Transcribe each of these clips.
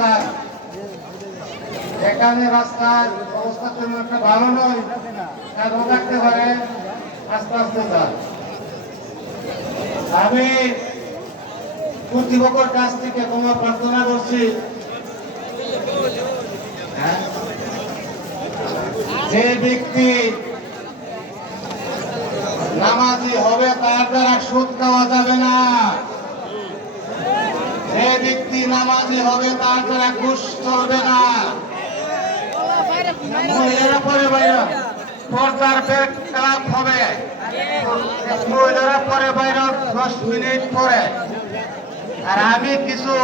চান। এখানে রাস্তার অবস্থা তেমন একটা ভালো নয়, কারণ থাকতে পারে আস্তে আস্তে যান। আমি কর্তৃপক্ষের কাছ থেকে ক্ষমা প্রার্থনা করছি, যে ব্যক্তি নামাজি হবে তার দ্বারা সুদ খাওয়া যাবে না, যে ব্যক্তি নামাজি হবে তার দ্বারা ঘুষ চলবে না। মহিলারা পরে বাইরে পর্দার বেড ক্লাব হবে, মহিলারা পরে বাইরে 10 মিনিট পরে। আর আমি কিছু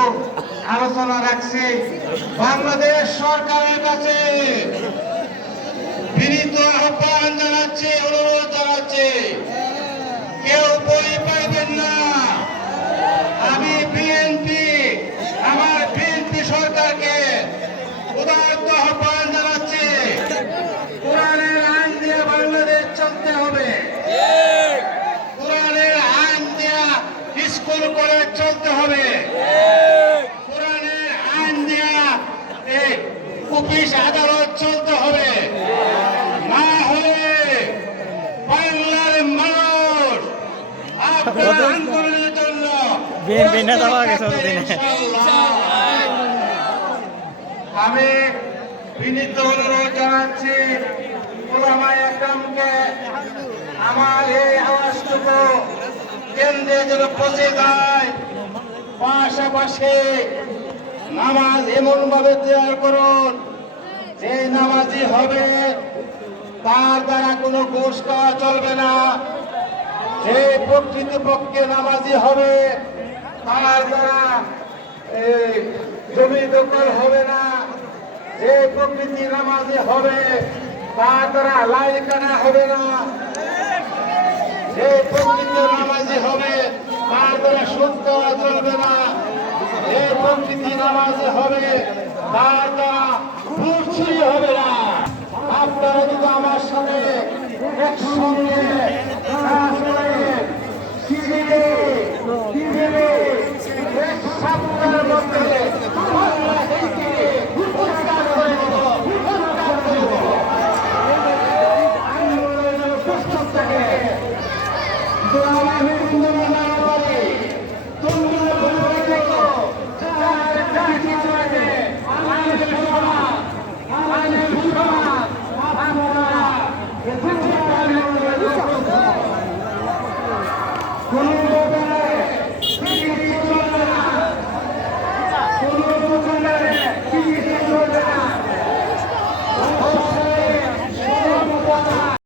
আলোচনা রাখছি। বাংলাদেশ সরকারের কাছে বিনীত আহ্বান জানাচ্ছি, অনুরোধ জানাচ্ছি, কেউ বই পাইবেন না। আমি বিএনপি, আমার বিএনপি সরকারকে উদারত আহ্বান জানাচ্ছি, কোরআনের আইন দিয়ে বাংলাদেশ চলতে হবে। কোরআনের আইন দিয়ে স্কুল কলেজ চলতে হবে। কোরআনের আইন দিয়ে অফিস আদালত চলতে হবে। না হলে বাংলার মানুষ আপনার আন্দোলনের জন্য আমি বিনীত অনুরোধ জানাচ্ছি ওলামায়ে একরামকে, আমার এই আওয়াজটুকু কেন্দ্রে যেন পৌঁছে যায়। পাশাপাশি নামাজ এমন ভাবে তৈরি করুন যে নামাজি হবে তার দ্বারা কোনো ঘুষ খাওয়া চলবে না, যে প্রকৃতপক্ষে নামাজি হবে তার দ্বারা জমি দখল হবে না, যে প্রকৃতি নামাজি হবে তার দ্বারা লাইন কাটা হবে না, যে প্রকৃতি নামাজি হবে তার দ্বারা সুদ খাওয়া চলবে না, যে প্রকৃতি নামাজি হবে তার দ্বারা ঘুষ চুরি হবে না। আপনারা যদি আমার সাথে একসঙ্গে কাজ করে এক সপ্তাহের মধ্যে কোনো